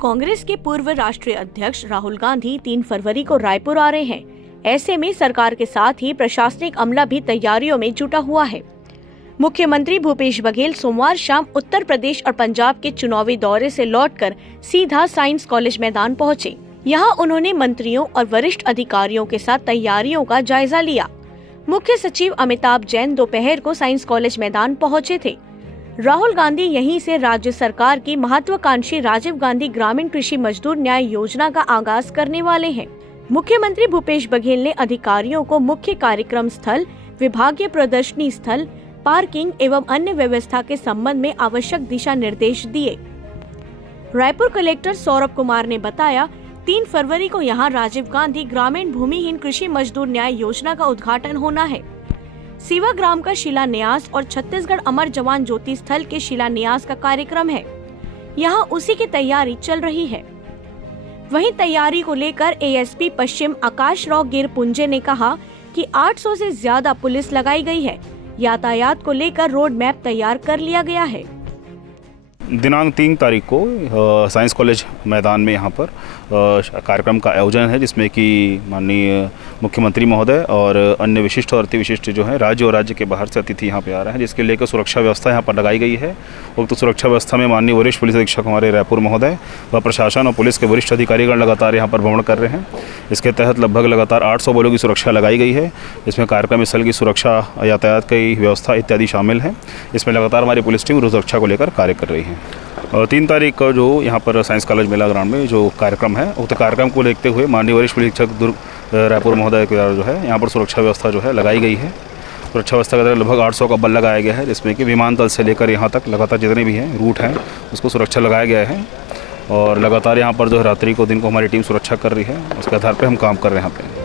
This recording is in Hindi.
कांग्रेस के पूर्व राष्ट्रीय अध्यक्ष राहुल गांधी 3 फरवरी को रायपुर आ रहे हैं। ऐसे में सरकार के साथ ही प्रशासनिक अमला भी तैयारियों में जुटा हुआ है। मुख्यमंत्री भूपेश बघेल सोमवार शाम उत्तर प्रदेश और पंजाब के चुनावी दौरे से लौटकर सीधा साइंस कॉलेज मैदान पहुंचे। यहां उन्होंने मंत्रियों और वरिष्ठ अधिकारियों के साथ तैयारियों का जायजा लिया। मुख्य सचिव अमिताभ जैन दोपहर को साइंस कॉलेज मैदान पहुंचे थे। राहुल गांधी यहीं से राज्य सरकार की महत्वाकांक्षी राजीव गांधी ग्रामीण कृषि मजदूर न्याय योजना का आगाज करने वाले हैं। मुख्यमंत्री भूपेश बघेल ने अधिकारियों को मुख्य कार्यक्रम स्थल, विभागीय प्रदर्शनी स्थल, पार्किंग एवं अन्य व्यवस्था के संबंध में आवश्यक दिशा निर्देश दिए। रायपुर कलेक्टर सौरभ कुमार ने बताया, 3 फरवरी को यहां राजीव गांधी ग्रामीण भूमिहीन कृषि मजदूर न्याय योजना का उद्घाटन होना है। सेवाग्राम का शिलान्यास और छत्तीसगढ़ अमर जवान ज्योति स्थल के शिलान्यास का कार्यक्रम है। यहां उसी की तैयारी चल रही है। वहीं तैयारी को लेकर एएसपी पश्चिम आकाश राव गिर पुंजे ने कहा कि 800 से ज्यादा पुलिस लगाई गई है। यातायात को लेकर रोड मैप तैयार कर लिया गया है। दिनांक 3 तारीख को साइंस कॉलेज मैदान में यहाँ पर कार्यक्रम का आयोजन है, जिसमें कि माननीय मुख्यमंत्री महोदय और अन्य विशिष्ट और अति विशिष्ट जो है राज्य और राज्य के बाहर से अतिथि यहाँ पे आ रहे हैं, जिसके लेकर सुरक्षा व्यवस्था यहाँ पर लगाई गई है। उक्त सुरक्षा व्यवस्था में माननीय वरिष्ठ पुलिस अधीक्षक हमारे रायपुर महोदय व प्रशासन और पुलिस के वरिष्ठ अधिकारीगण लगातार यहाँ पर भ्रमण कर रहे हैं। इसके तहत लगभग लगातार 800 बलों की सुरक्षा लगाई गई है। इसमें कार्यक्रम स्थल की सुरक्षा, यातायात की व्यवस्था इत्यादि शामिल है। इसमें लगातार हमारी पुलिस टीम सुरक्षा को लेकर कार्य कर रही है। 3 तारीख को जो यहाँ पर साइंस कॉलेज मेला ग्राउंड में जो कार्यक्रम है, उक्त कार्यक्रम को देखते हुए माननीय वरिष्ठ पुलिस अधीक्षक दुर्ग रायपुर महोदय के द्वारा जो है यहाँ पर सुरक्षा व्यवस्था जो है लगाई गई है। सुरक्षा व्यवस्था के द्वारा लगभग 800 का बल लगाया गया है, जिसमें कि विमानतल से लेकर यहाँ तक लगातार जितने भी हैं रूट हैं उसको सुरक्षा लगाया गया है। और लगातार यहाँ पर जो है रात्रि को दिन को हमारी टीम सुरक्षा कर रही है, उसके आधार पर हम काम कर रहे हैं यहाँ पे।